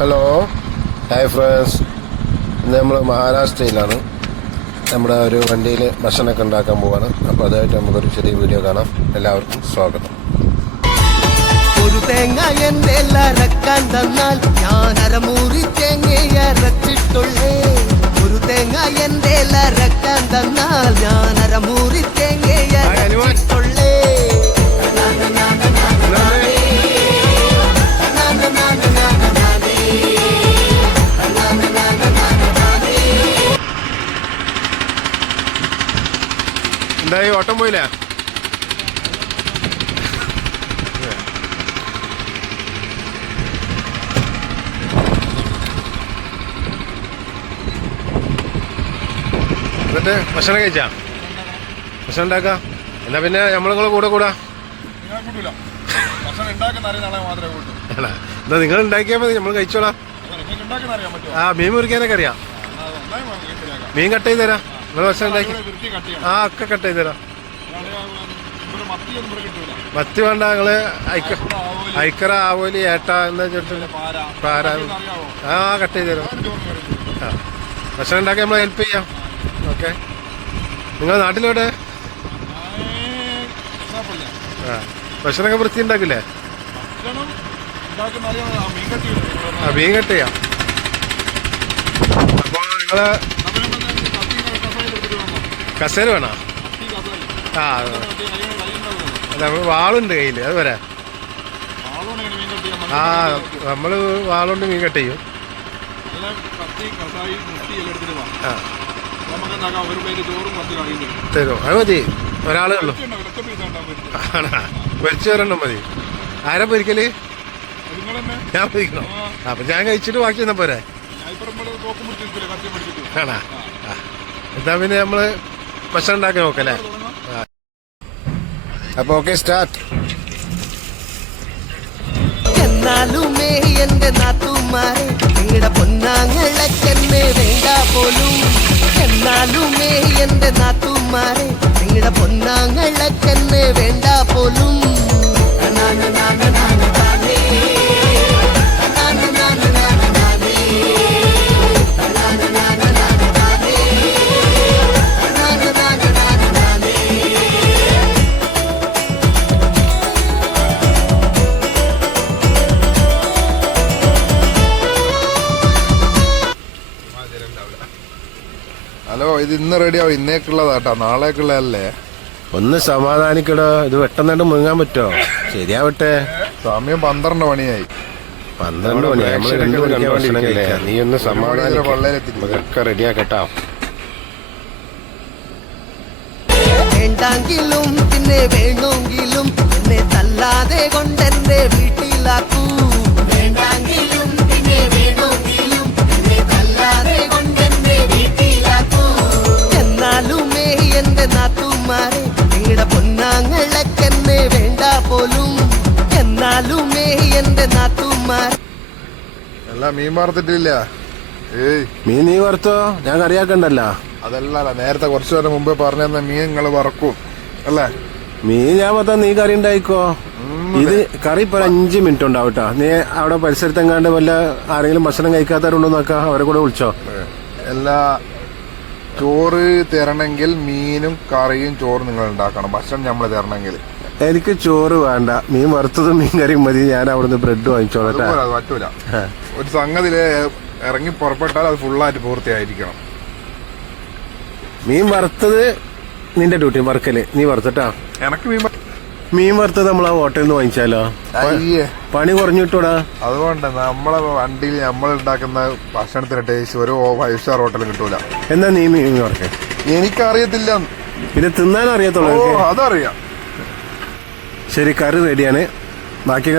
Hello hi friends ഇന്ന് നമ്മൾ മഹാരാഷ്ട്രയിലാണ്. നമ്മുടെ ഒരു വണ്ടിയിൽ ഭക്ഷണമൊക്കെ ഉണ്ടാക്കാൻ പോവാണ്. അപ്പോൾ അതായിട്ട് നമുക്കൊരു ചെറിയ വീഡിയോ കാണാം. എല്ലാവർക്കും സ്വാഗതം. ഒരു തേങ്ങ എന്റെ ഞാൻ ഒരു തേങ്ങ ഞാൻ ഓട്ടം പോയില്ല? എന്നിട്ട് ഭക്ഷണം കഴിച്ചാ? ഭക്ഷണം ഉണ്ടാക്കാം? എന്നാ പിന്നെ നമ്മളിങ്ങളെ കൂടെ കൂടാ? എന്നാ നിങ്ങൾ ഉണ്ടാക്കിയാൽ മതി നമ്മൾ കഴിച്ചോളാം. ആ മീൻ മുറിക്കാനൊക്കെ അറിയാം. മീൻ കട്ട് ചെയ്ത് തരാം. നിങ്ങൾ ഭക്ഷണം ഉണ്ടാക്കി. ആ ഒക്കെ കട്ട് ചെയ്ത് തരാം. മത്തി വേണ്ട ഞങ്ങൾ ഐക്കറ ആവോലി ഏട്ട എന്ന് വെച്ചിട്ട് പാര. ആ കട്ട് ചെയ്ത് തരാം. ഭക്ഷണം ഉണ്ടാക്കി നമ്മൾ ഹെൽപ്പ് ചെയ്യാം. ഓക്കെ. നിങ്ങൾ നാട്ടിലോടെ ആ. ഭക്ഷണമൊക്കെ വൃത്തി ഉണ്ടാക്കില്ലേ? ആ മീൻ കട്ടി ചെയ്യാം. അപ്പോൾ നിങ്ങൾ. കസേര വേണോ. ആ നമ്മൾ വാളുണ്ട് കയ്യിൽ അത് വരാ. ആ നമ്മൾ വാളുകൊണ്ട് മീൻ കട്ട് ചെയ്യും. തരുമോ അത് മതി. ഒരാളേ ഉള്ളൂ. ആണോ. പൊരിച്ചു വരണം മതി. ആരാ പൊരിക്കൽ? ഞാൻ പൊരിക്കണോ? അപ്പൊ ഞാൻ കഴിച്ചിട്ട് ബാക്കി എന്നാ പോരെ. ആണോ. എന്നാ പിന്നെ നമ്മൾ ഭക്ഷണം ഉണ്ടാക്കി നോക്കല്ലേ? അപ്പൊ ഓക്കെ സ്റ്റാർട്ട് എന്നാലുമേ എന്റെ നാത്തുമാരെ നിങ്ങളുടെ പൊന്നാങ്ങളൊക്കെന്നെ വേണ്ട പോലും. എന്നാലുമേ എന്റെ നാത്തുമാരെ നിങ്ങളുടെ പൊന്നാങ്ങളൊക്കെന്നെ വേണ്ട പോലും. ഹലോ ഇത് ഇന്ന് റെഡിയാവും ഇന്നേക്കുള്ളതാട്ടോ നാളേക്കുള്ളതല്ലേ? ഒന്ന് സമാധാനിക്കടോ. ഇത് പെട്ടെന്നായിട്ട് മുങ്ങാൻ പറ്റോ ശരിയാവട്ടെ. സമയം പന്ത്രണ്ട് മണിയായി. പന്ത്രണ്ട് മണി. നമ്മൾ രണ്ടു മണിക്കാ ഭക്ഷണം കഴിക്കാ. നീ ഒന്ന് സമാധാനിക്കും. ഇതൊക്കെ റെഡിയാക്കട്ടാ വേണ്ടെങ്കിലും പിന്നെ വേണമെങ്കിലും എന്നെ തല്ലാതെ കൊണ്ടെന്റെ വീട്ടിലാക്കൂ. നാത്തുമാരെ നിങ്ങളുടെ പൊന്നാങ്ങളക്കെന്നെ വേണ്ട പോലും. എന്നാലുമേ എന്റെ നാത്തുമാർ എല്ലാം മീൻ വറുത്തിട്ടില്ല. ഏയ്. മീൻ നീ വറുത്തോ? ഞാൻ കറിയാക്കണ്ടല്ല. അതല്ല നേരത്തെ കുറച്ചു നേരം മുമ്പേ പറഞ്ഞ മീൻ നിങ്ങൾ വറക്കും. അല്ലേ? മീൻ ഞാൻ പത്താ നീ കറി ഉണ്ടായിക്കോ? ഇത് കറി ഇപ്പൊ അഞ്ചു അഞ്ച് മിനിറ്റ് ഉണ്ടാവട്ടോ നീ അവിടെ പരിസരത്തെങ്ങാണ്ട് വല്ല ആരെങ്കിലും ഭക്ഷണം കഴിക്കാത്തവരുണ്ടോ നോക്കാം. അവരെ കൂടെ വിളിച്ചോ. എല്ലാ ചോറ് തരണമെങ്കിൽ മീനും കറിയും ചോറും നിങ്ങൾ ഉണ്ടാക്കണം. ഭക്ഷണം നമ്മൾ തരണമെങ്കിൽ. എനിക്ക് ചോറ് വേണ്ട. മീൻ വറുത്തതും മീൻ കറിയും മതി. ഞാൻ അവിടുന്ന് ബ്രെഡ് വാങ്ങിച്ചോളട്ടെ അത് പറ്റൂല. ഒരു സംഗതിയിൽ ഇറങ്ങി പുറപ്പെട്ടാൽ അത് ഫുള്ളായിട്ട് പൂർത്തിയായിരിക്കണം. മീൻ വറുത്തത് നിന്റെ ഡ്യൂട്ടി വറുക്കൽ. നീ വറുത്തട്ടാ? എനക്ക് മീൻ മീൻ വറുത്തത് നമ്മൾ ആ ഹോട്ടലിൽ നിന്ന് വാങ്ങിച്ചാലോ? അയ്യേ. പണി കുറഞ്ഞു കിട്ടൂടാ അതുകൊണ്ട് നമ്മളെ വണ്ടിയിൽ നമ്മൾ ഉണ്ടാക്കുന്ന ഭക്ഷണത്തിന് ടേസ്റ്റ് ഒരു ഫൈവ് സ്റ്റാർ ഹോട്ടലും കിട്ടൂല. എന്നാ നീ മീൻ വറക്കേ? എനിക്കറിയത്തില്ല. പിന്നെ തിന്നാൻ അറിയത്തുള്ളൂ അതറിയാം. ശരി കറി റെഡിയാണ് ബാക്കി